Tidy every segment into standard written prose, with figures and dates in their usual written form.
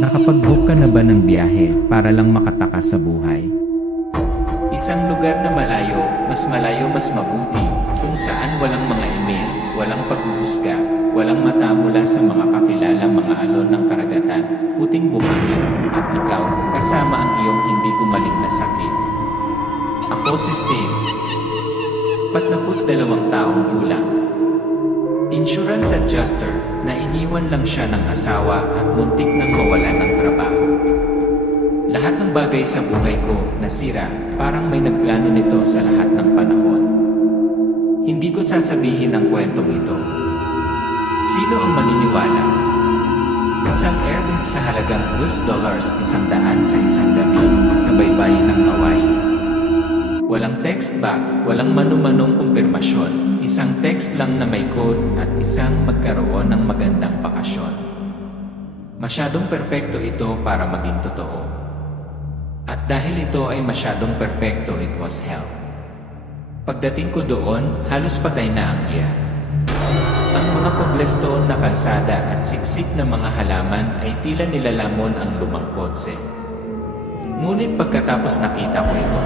Nakapag-book ka na ba ng biyahe para lang makatakas sa buhay? Isang lugar na malayo, mas mabuti, kung saan walang mga email, walang paghuhusga, walang mata mula sa mga kakilala mga alon ng karagatan, puting buhangin, at ikaw, kasama ang iyong hindi gumaling na sakit. Ako si Steve. 42 taong gulang. Insurance adjuster, na iniwan lang siya ng asawa at muntik nang mawalan ng trabaho. Lahat ng bagay sa buhay ko, nasira, parang may nagplano nito sa lahat ng panahon. Hindi ko sasabihin ang kwentong ito. Sino ang maniniwala? Isang airbook sa halagang $100 sa isang gabi, sa baybayin ng Hawaii. Walang text back, walang manu-manong kumpirmasyon, isang text lang na may code at isang magkaroon ng magandang bakasyon. Masyadong perpekto ito para maging totoo. At dahil ito ay masyadong perpekto, it was hell. Pagdating ko doon, halos patay na ang iya. Ang mga cobblestone na kalsada at siksik na mga halaman ay tila nilalamon ang lumang kotse. Ngunit pagkatapos nakita ko ito,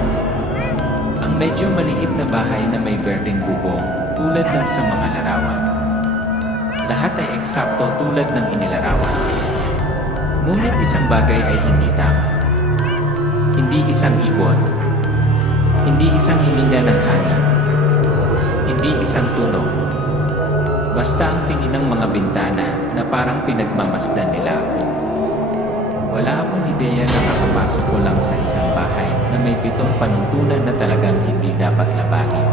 ang medyo maliit na bahay na may berdeng bubong, tulad ng sa mga larawan. Lahat ay eksakto tulad ng inilarawan. Ngunit isang bagay ay hindi tama. Hindi isang ibon. Hindi isang hininga ng hangin. Hindi isang tunog. Basta ang tingin ng mga bintana na parang pinagmamasdan nila ako. Wala akong ideya na nakapasok ko lang sa isang bahay na may 7 panuntunan na talagang hindi dapat labahin.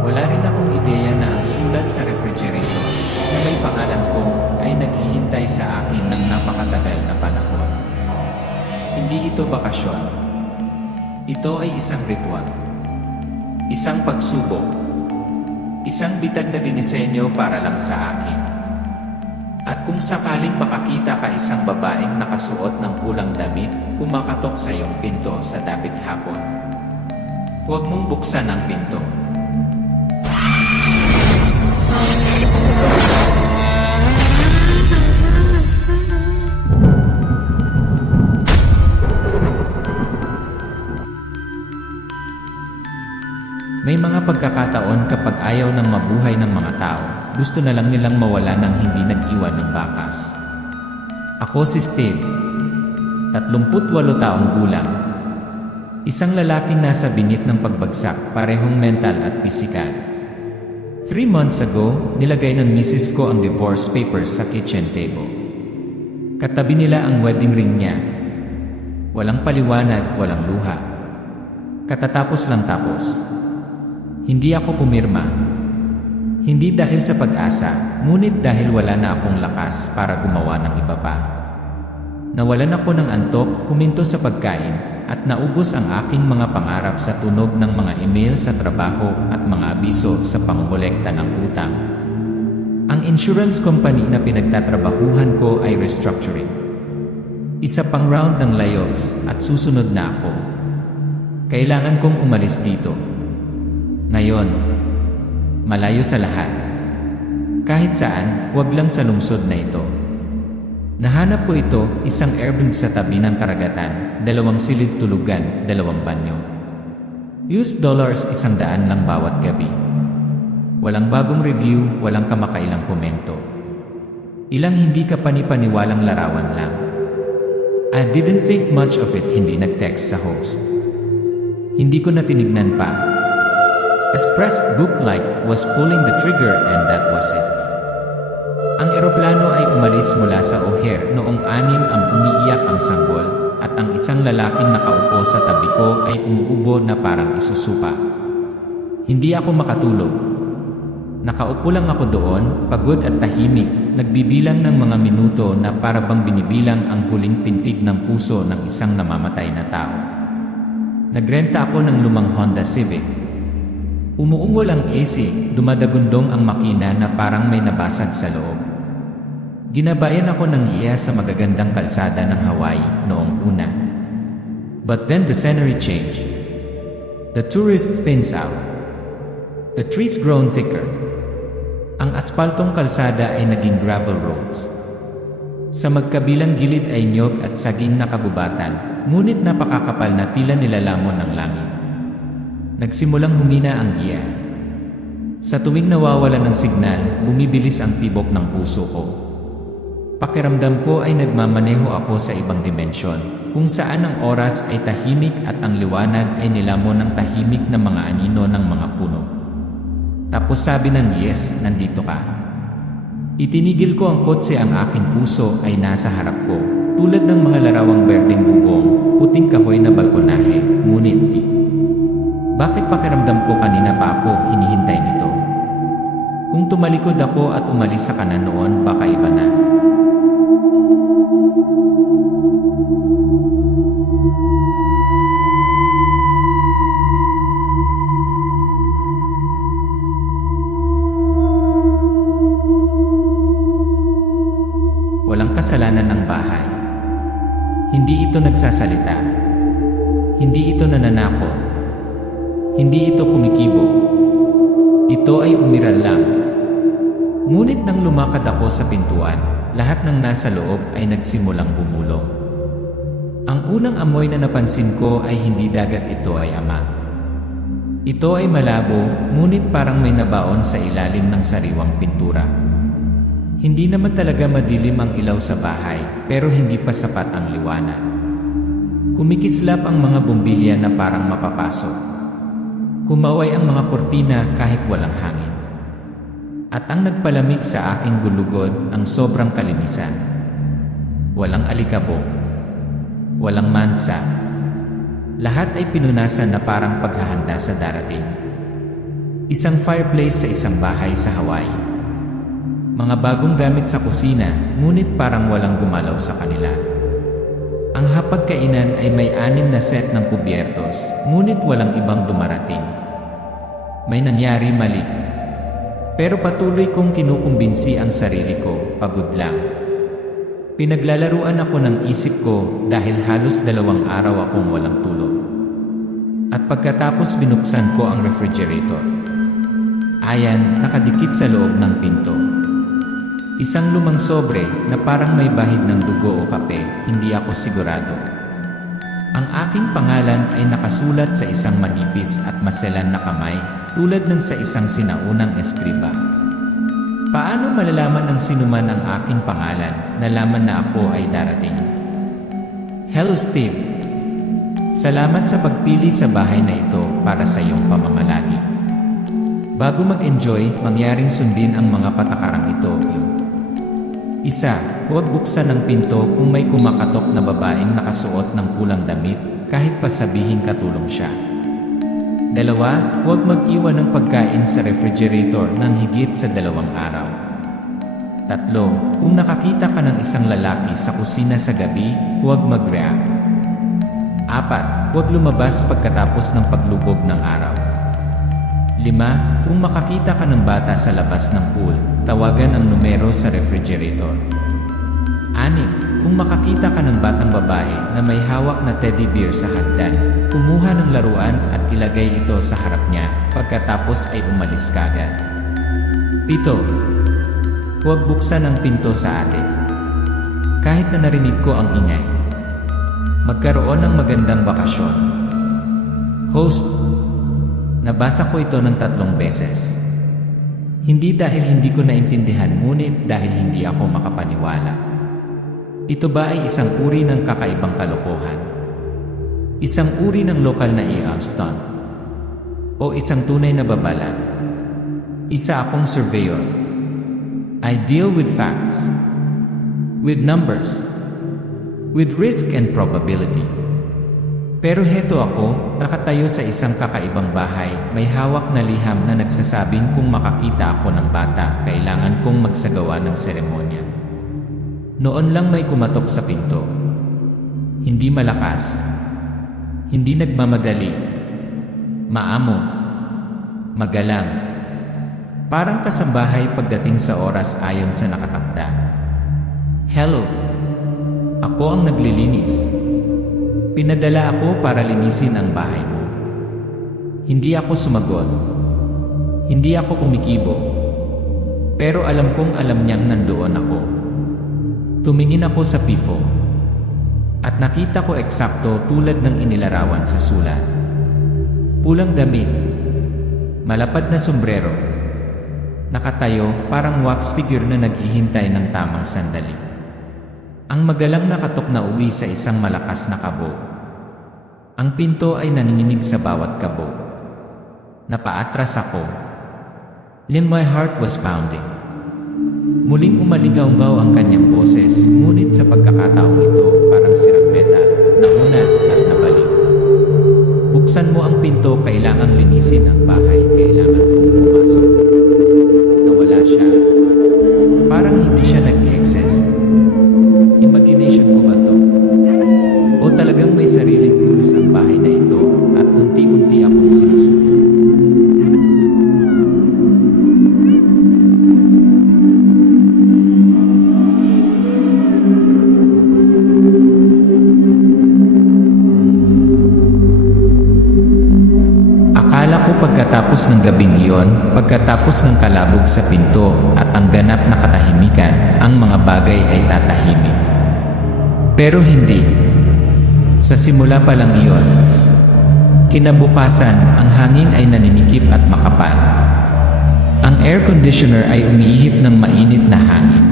Wala rin akong ideya na ang sulat sa refrigerator na may pangalan ko ay naghihintay sa akin ng napakatagal na panahon. Hindi ito bakasyon. Ito ay isang ritual. Isang pagsubok. Isang bitag na dinisenyo para lang sa akin. At kung sakaling makakita ka isang babaeng nakasuot ng pulang damit, kumakatok sa iyong pinto sa dapit hapon, huwag mong buksan ang pinto. May mga pagkakataon kapag ayaw ng mabuhay ng mga tao, gusto na lang nilang mawala ng hindi nag-iwan ng bakas. Ako si Steve, 38 taong gulang. Isang lalaking nasa bingit ng pagbagsak, parehong mental at pisikal. 3 months ago, nilagay ng misis ko ang divorce papers sa kitchen table. Katabi nila ang wedding ring niya. Walang paliwanag, walang luha. Katatapos lang tapos. Hindi ako pumirma. Hindi dahil sa pag-asa, ngunit dahil wala na akong lakas para gumawa ng iba pa. Nawalan ako ng antok, huminto sa pagkain, at naubos ang aking mga pangarap sa tunog ng mga email sa trabaho at mga abiso sa pangolekta ng utang. Ang insurance company na pinagtatrabahuhan ko ay restructuring. Isa pang round ng layoffs at susunod na ako. Kailangan kong umalis dito. Ngayon, malayo sa lahat. Kahit saan, wag lang sa lungsod na ito. Nahanap ko ito, isang airbnb sa tabi ng karagatan, 2 silid tulugan, 2 banyo. $100 lang bawat gabi. Walang bagong review, walang kamakailang komento. Ilang hindi ka panipaniwalang larawan lang. I didn't think much of it, hindi nag-text sa host. Hindi ko na tinignan pa. Espressed book like was pulling the trigger and that was it. Ang eroplano ay umalis mula sa O'Hare noong 6 ang umiiyak ang sanggol at ang isang lalaking nakaupo sa tabi ko ay umuubo na parang isusuka. Hindi ako makatulog. Nakaupo lang ako doon, pagod at tahimik, nagbibilang ng mga minuto na para bang binibilang ang huling pintig ng puso ng isang namamatay na tao. Nagrenta ako ng lumang Honda Civic. Umuungol ang AC, dumadagundong ang makina na parang may nabasag sa loob. Ginabayan ako ng iya sa magagandang kalsada ng Hawaii noong una. But then the scenery changed. The tourist thins out. The trees grown thicker. Ang aspaltong kalsada ay naging gravel roads. Sa magkabilang gilid ay niyog at saging na kabubatan, ngunit napakakapal na tila nilalamon ng langit. Nagsimulang humina ang giya. Sa tuwing nawawala ng signal, bumibilis ang tibok ng puso ko. Pakiramdam ko ay nagmamaneho ako sa ibang dimensyon, kung saan ang oras ay tahimik at ang liwanag ay nilamon ng tahimik na mga anino ng mga puno. Tapos sabi ng yes, nandito ka. Itinigil ko ang kotse, ang aking puso ay nasa harap ko, tulad ng mga larawang berdeng bubong, puting kahoy na balkonahe, ngunit di. Bakit pakiramdam ko kanina pa ako hinihintay nito? Kung tumalikod ako at umalis sa kanan noon, baka iba na. Walang kasalanan ng bahay. Hindi ito nagsasalita. Hindi ito nananakot. Hindi ito kumikibo. Ito ay umiral lang. Ngunit nang lumakad ako sa pintuan, lahat ng nasa loob ay nagsimulang bumulong. Ang unang amoy na napansin ko ay hindi dagat, ito ay ama. Ito ay malabo, ngunit parang may nabaon sa ilalim ng sariwang pintura. Hindi naman talaga madilim ang ilaw sa bahay, pero hindi pa sapat ang liwanag. Kumikislap ang mga bombilya na parang mapapasok. Kumaway ang mga kortina kahit walang hangin. At ang nagpalamig sa aking gulugod ang sobrang kalinisan. Walang alikabok. Walang mansa. Lahat ay pinunasan na parang paghahanda sa darating. Isang fireplace sa isang bahay sa Hawaii. Mga bagong gamit sa kusina, ngunit parang walang gumalaw sa kanila. Ang hapagkainan ay may 6 na set ng kubyertos, ngunit walang ibang dumarating. May nangyari mali. Pero patuloy kong kinukumbinsi ang sarili ko, pagod lang. Pinaglalaruan ako ng isip ko dahil halos 2 araw akong walang tulog. At pagkatapos binuksan ko ang refrigerator. Ayan, nakadikit sa loob ng pinto. Isang lumang sobre na parang may bahid ng dugo o kape, hindi ako sigurado. Ang aking pangalan ay nakasulat sa isang manipis at maselan na kamay, tulad ng sa isang sinaunang eskriba. Paano malalaman ng sinuman ang aking pangalan, nalaman na ako ay darating? Hello Steve! Salamat sa pagpili sa bahay na ito para sa iyong pamamalagi. Bago mag-enjoy, mangyaring sundin ang mga patakarang ito. 1. Huwag buksan ang pinto kung may kumakatok na babaeng nakasuot ng pulang damit, kahit pa sabihin katulong siya. 2. Huwag mag-iwan ng pagkain sa refrigerator ng higit sa 2 araw. 3. Kung nakakita ka ng isang lalaki sa kusina sa gabi, huwag mag-react. 4. Huwag lumabas pagkatapos ng paglubog ng araw. 5. Kung makakita ka ng bata sa labas ng pool, tawagan ang numero sa refrigerator. 6. Kung makakita ka ng batang babae na may hawak na teddy bear sa hagdan, kumuha ng laruan at ilagay ito sa harap niya, pagkatapos ay umalis kaagad. 7. Huwag buksan ang pinto sa attic. Kahit na narinig ko ang ingay. Magkaroon ng magandang bakasyon. Host, nabasa ko ito ng 3 beses. Hindi dahil hindi ko naintindihan, ngunit dahil hindi ako makapaniwala. Ito ba ay isang uri ng kakaibang kalokohan? Isang uri ng lokal na stunt? O isang tunay na babala? Isa akong surveyor. I deal with facts. With numbers. With risk and probability. Pero heto ako, nakatayo sa isang kakaibang bahay, may hawak na liham na nagsasabing kung makakita ako ng bata, kailangan kong magsagawa ng seremonya. Noon lang may kumatok sa pinto. Hindi malakas. Hindi nagmamadali. Maamo. Magalang. Parang kasambahay pagdating sa oras ayon sa nakatakda. Hello. Ako ang naglilinis. Pinadala ako para linisin ang bahay mo. Hindi ako sumagot. Hindi ako kumikibo. Pero alam kong alam niyang nandoon ako. Tumingin ako sa pifo. At nakita ko eksakto tulad ng inilarawan sa sulat. Pulang damit. Malapad na sombrero. Nakatayo, parang wax figure na naghihintay ng tamang sandali. Ang magalang nakatok na uwi sa isang malakas na kabog. Ang pinto ay nanginginig sa bawat kabog. Napaatras ako. My heart was pounding. Muling umaligaw-gaw ang kanyang boses, ngunit sa pagkakataong ito, parang sirang metal, nauna at nabalik. Buksan mo ang pinto, kailangang linisin ang bahay, kailangan kong pumasok. Nawala siya. Parang hindi siya nag-exist. Imagination ko ba to? O talagang may sariling rules ang bahay na ito at unti-unti akong sinusunod. Akala ko pagkatapos ng gabing iyon, pagkatapos ng kalabog sa pinto at ang ganap na katahimikan, ang mga bagay ay tatahimik. Pero hindi. Sa simula pa lang iyon. Kinabukasan, ang hangin ay naninikip at makapal. Ang air conditioner ay umiihip ng mainit na hangin.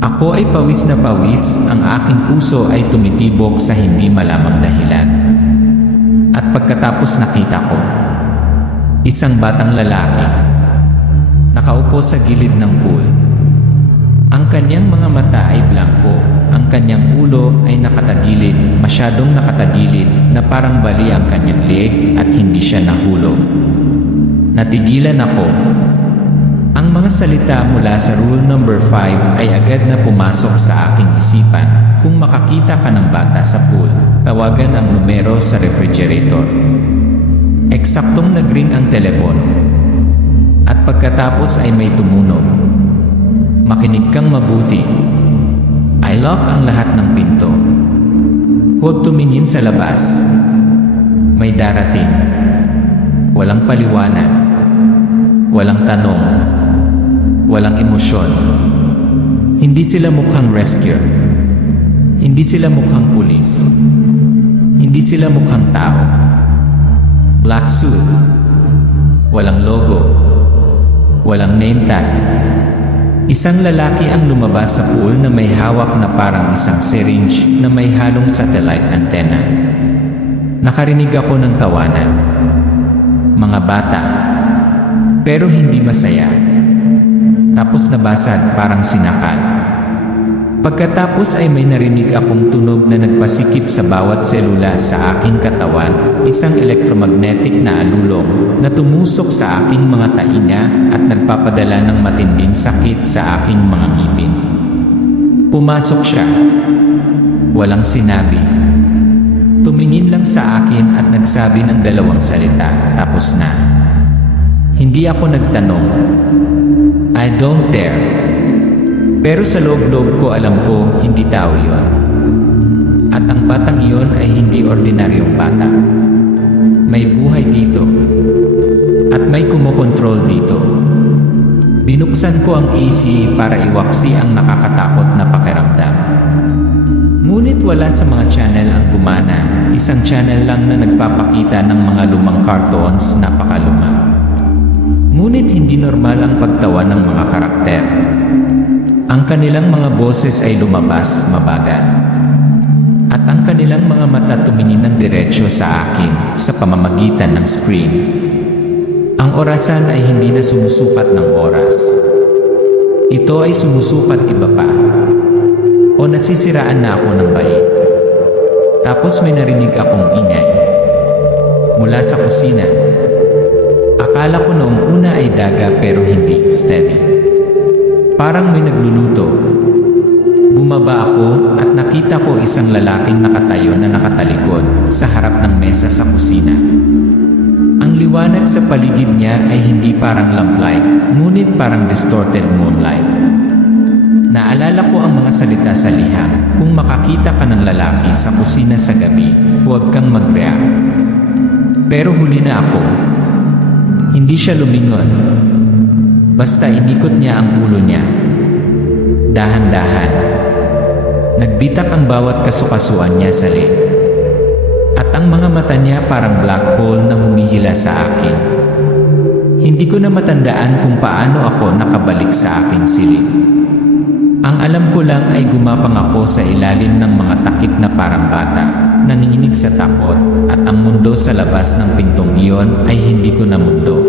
Ako ay pawis na pawis, ang aking puso ay tumitibok sa hindi malamang dahilan. At pagkatapos nakita ko, isang batang lalaki, nakaupo sa gilid ng pool. Ang kanyang mga mata ay blanko, ang kanyang ulo ay nakatagilid, masyadong nakatagilid na parang bali ang kanyang leeg at hindi siya nahulog. Natigilan ako. Ang mga salita mula sa rule number 5 ay agad na pumasok sa aking isipan. Kung makakita ka ng bata sa pool, tawagan ang numero sa refrigerator. Eksaktong nagring ang telepono. At pagkatapos ay may tumunog. Makinig kang mabuti. I lock ang lahat ng pinto. Huwag tumingin sa labas. May darating. Walang paliwanag. Walang tanong. Walang emosyon. Hindi sila mukhang rescue. Hindi sila mukhang pulis. Hindi sila mukhang tao. Black suit. Walang logo. Walang name tag. Isang lalaki ang lumabas sa pool na may hawak na parang isang syringe na may halong satellite antenna. Nakarinig ako ng tawanan. Mga bata. Pero hindi masaya. Tapos nabasag parang sinakal. Pagkatapos ay may narinig akong tunog na nagpasikip sa bawat selula sa aking katawan, isang electromagnetic na alulong na tumusok sa aking mga tainga at nagpapadala ng matinding sakit sa aking mga ngipin. Pumasok siya. Walang sinabi. Tumingin lang sa akin at nagsabi ng 2 salita, tapos na. Hindi ako nagtanong. I don't dare. Pero sa loob-loob ko alam ko, hindi tao yon. At ang batang iyon ay hindi ordinaryong bata. May buhay dito. At may kumokontrol dito. Binuksan ko ang AC para iwaksi ang nakakatakot na pakiramdam. Ngunit wala sa mga channel ang gumana, isang channel lang na nagpapakita ng mga lumang cartoons na pakaluma. Ngunit hindi normal ang pagtawa ng mga karakter. Ang kanilang mga boses ay lumabas, mabagal. At ang kanilang mga mata tumingin ng diretsyo sa akin sa pamamagitan ng screen. Ang orasan ay hindi na sumusukat ng oras. Ito ay sumusukat iba pa. O nasisiraan na ako ng bait. Tapos may narinig akong ingay. Mula sa kusina. Akala ko noong una ay daga pero hindi, steady. Parang may nagluluto. Bumaba ako at nakita ko isang lalaking nakatayo na nakatalikod sa harap ng mesa sa kusina. Ang liwanag sa paligid niya ay hindi parang lamplight, ngunit parang distorted moonlight. Naalala ko ang mga salita sa liham, kung makakita ka ng lalaki sa kusina sa gabi, huwag kang mag-react. Pero huli na ako. Hindi siya lumingon. Basta inikot niya ang ulo niya. Dahan-dahan. Nagbitak ang bawat kasukasuan niya sa lip. At ang mga mata niya parang black hole na humihila sa akin. Hindi ko na matandaan kung paano ako nakabalik sa aking silid. Ang alam ko lang ay gumapang ako sa ilalim ng mga takip na parang bata, nanginginig sa takot, at ang mundo sa labas ng pintong iyon ay hindi ko na mundo.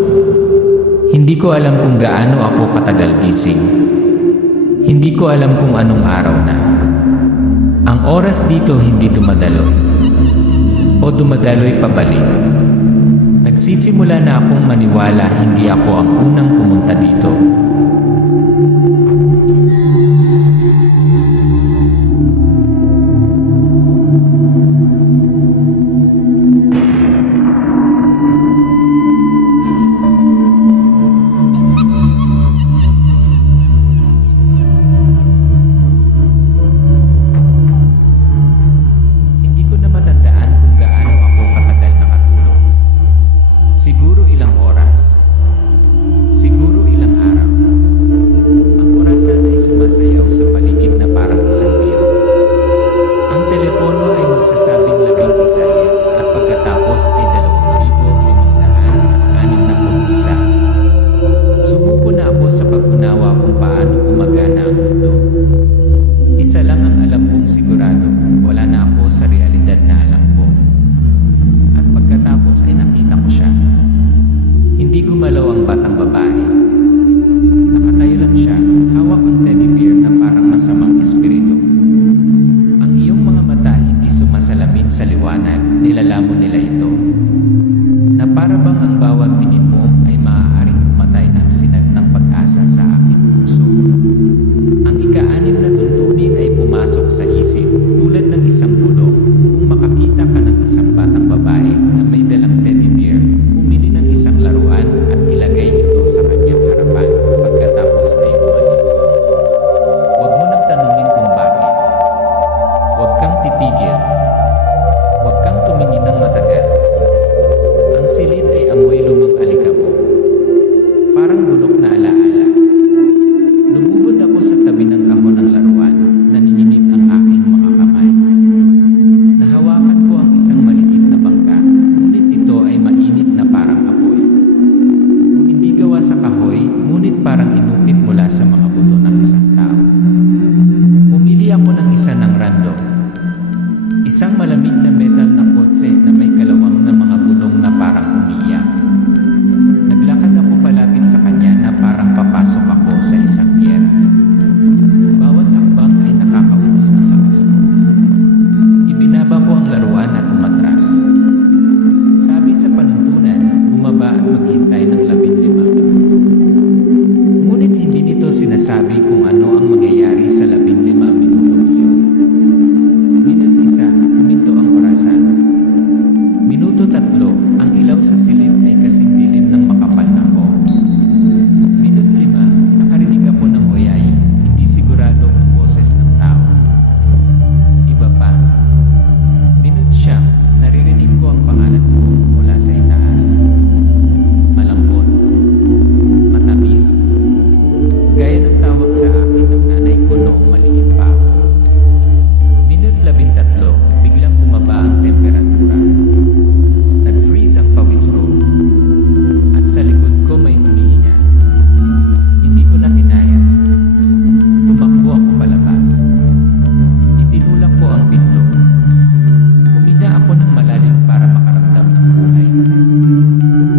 Hindi ko alam kung gaano ako katagal gising. Hindi ko alam kung anong araw na. Ang oras dito hindi dumadaloy. O dumadaloy pabalik. Nagsisimula na akong maniwala hindi ako ang unang pumunta dito. Hindi ko na matandaan kung gaano ako katagal nakatulog. Siguro ilang oras. Siguro ilang araw. Ang orasan ay sumasayaw sa paligid na parang isang biro. Ang telepono ay magsasabing 11 yen at pagkatapos ay 2,561. Sumuko na ako sa pag-unawa kung paano gumagana ang mundo. Isa lang ang alam kong sigurado, wala na ako sa realidad na alam ko. At pagkatapos ay nakita ko siya. Hindi gumalaw ang batang babae. Nakatayo lang siya, hawak ang teddy bear na parang masamang espiritu. Ang iyong mga mata hindi sumasalamin sa liwanag, nilalamon nila ito. Na para bang ang bawat tingin mo ay maaaring pumatay ng sinag ng pag-asa sa aking puso. Ang ika-anim na tuntunin ay pumasok sa isip, tulad ng isang bulong. Kung makakita ka ng isang batang babae na may dalang teddy bear, bumili ng isang laruan at ilagay ito sa kanyang harapan, pagkatapos ay umalis. Huwag mo nang tanungin kung bakit. Huwag kang titigil. Huwag kang tumingin ng matagal. Ang silid ay amoy lumang alikabok. Parang bulok na alaala. Lumuhod ako sa tabi ng kahon ng laruan, nanginginig ang aking mga kamay. Nahawakan ko ang isang maliit na bangka, ngunit ito ay mainit na parang apoy. Hindi gawa sa kahoy, ngunit parang inukit mula sa mga buto ng isang tao. Pumili ako ng isa ng random. Isang malamig na metal na kotse na may kalawang na mga gulong na parang umiiyak. Naglakad ako palapit sa kanya na parang papasok ako sa isang giyera. Bawat hakbang ay nakakaubos ng lakas ko. Ibinaba ko ang laruan at umatras. Sabi sa panuntunan, bumaba at maghintay ng 15 minuto. Ngunit hindi nito sinasabi kung ano ang mangyayari sa 15 minutong iyon. Minut 1, huminto ang orasan. Minuto 3, ang ilaw sa silid ay kasing dilim ng makapal na fog. Minut 5, nakarinig ako ng oyay, hindi sigurado kung boses ng tao. Iba pa. Minut 9, naririnig ko ang pangalan ko mula sa itaas. Malambot. Matamis. Gaya ng tawag sa akin ng nanay ko noong maliit pa ako. Minut 13, biglang bumaba ang temperatura. Nag-freeze ang pawis ko. At sa likod ko may humihinga. Hindi ko na kinaya. Tumakbo ako palabas. Itinulak ko ang pinto. Huminga ako ng malalim para makaramdam ng buhay.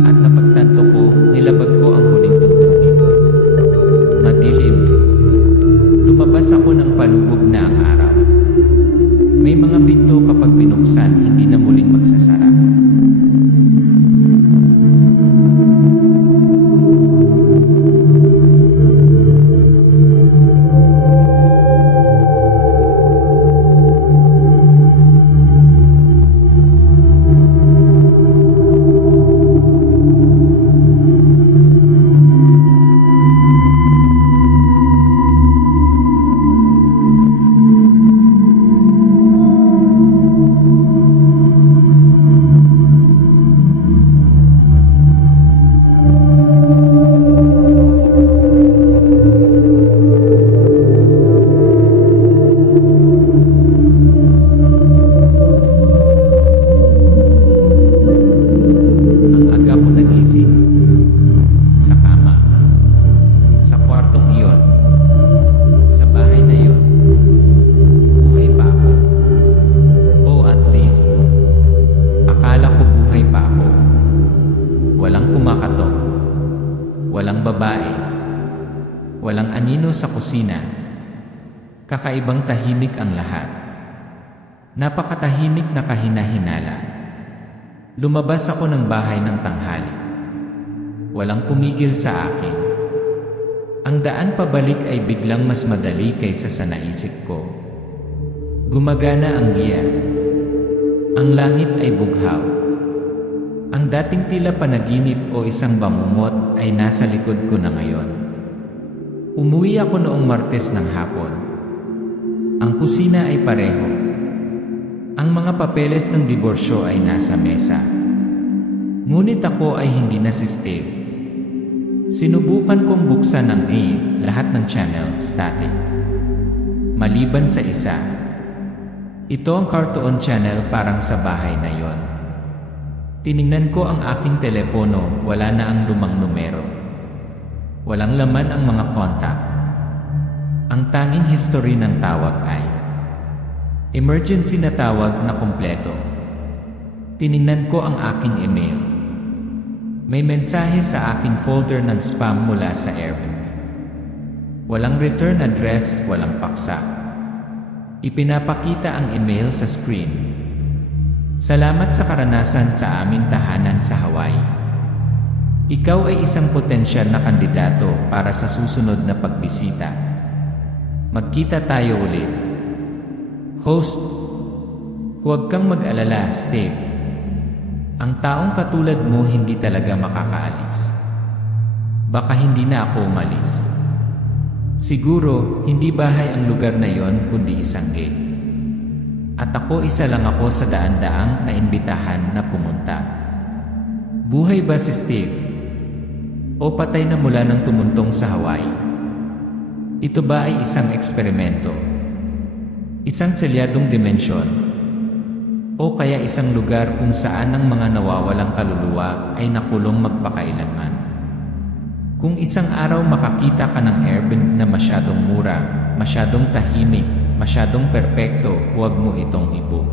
At napagtanto ko, nilabag ko ang huling tuntunin. Madilim. Lumabas ako ng palubog na ang araw. May mga pinto kapag binuksan, hindi na muling magsasara. walang babae, walang anino sa kusina. Kakaibang tahimik ang lahat. Napakatahimik na kahina-hinala. Lumabas ako ng bahay ng tanghali. Walang pumigil sa akin. Ang daan pabalik ay biglang mas madali kaysa sa naisip ko. Gumagana ang giya. Ang langit ay bughaw. Ang dating tila panaginip o isang bangungot ay nasa likod ko na ngayon. Umuwi ako noong Martes ng hapon. Ang kusina ay pareho. Ang mga papeles ng diborsyo ay nasa mesa. Ngunit ako ay hindi na si Steve. Sinubukan kong buksan ang lahat ng channel, static. Maliban sa isa. Ito ang Cartoon Channel parang sa bahay na yon. Tiningnan ko ang aking telepono, wala na ang lumang numero. Walang laman ang mga contact. Ang tanging history ng tawag ay emergency na tawag na kumpleto. Tiningnan ko ang aking email. May mensahe sa aking folder ng spam mula sa Airbnb. Walang return address, walang paksa. Ipinapakita ang email sa screen. Salamat sa karanasan sa aming tahanan sa Hawaii. Ikaw ay isang potensyal na kandidato para sa susunod na pagbisita. Magkita tayo ulit. Host, huwag kang mag-alala, Steve. Ang taong katulad mo hindi talaga makakaalis. Baka hindi na ako umalis. Siguro, hindi bahay ang lugar na yon kundi isang gate. At ako isa lang ako sa daan-daang naimbitahan na pumunta. Buhay ba si Steve? O patay na mula nang tumuntong sa Hawaii? Ito ba ay isang eksperimento? Isang selyadong dimensyon? O kaya isang lugar kung saan ang mga nawawalang kaluluwa ay nakulong magpakailanman? Kung isang araw makakita ka ng Airbnb na masyadong mura, masyadong tahimik, masyadong perpekto, huwag mo itong i-book.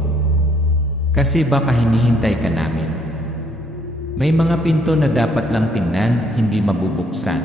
Kasi baka hinihintay ka namin. May mga pinto na dapat lang tingnan, hindi mabubuksan.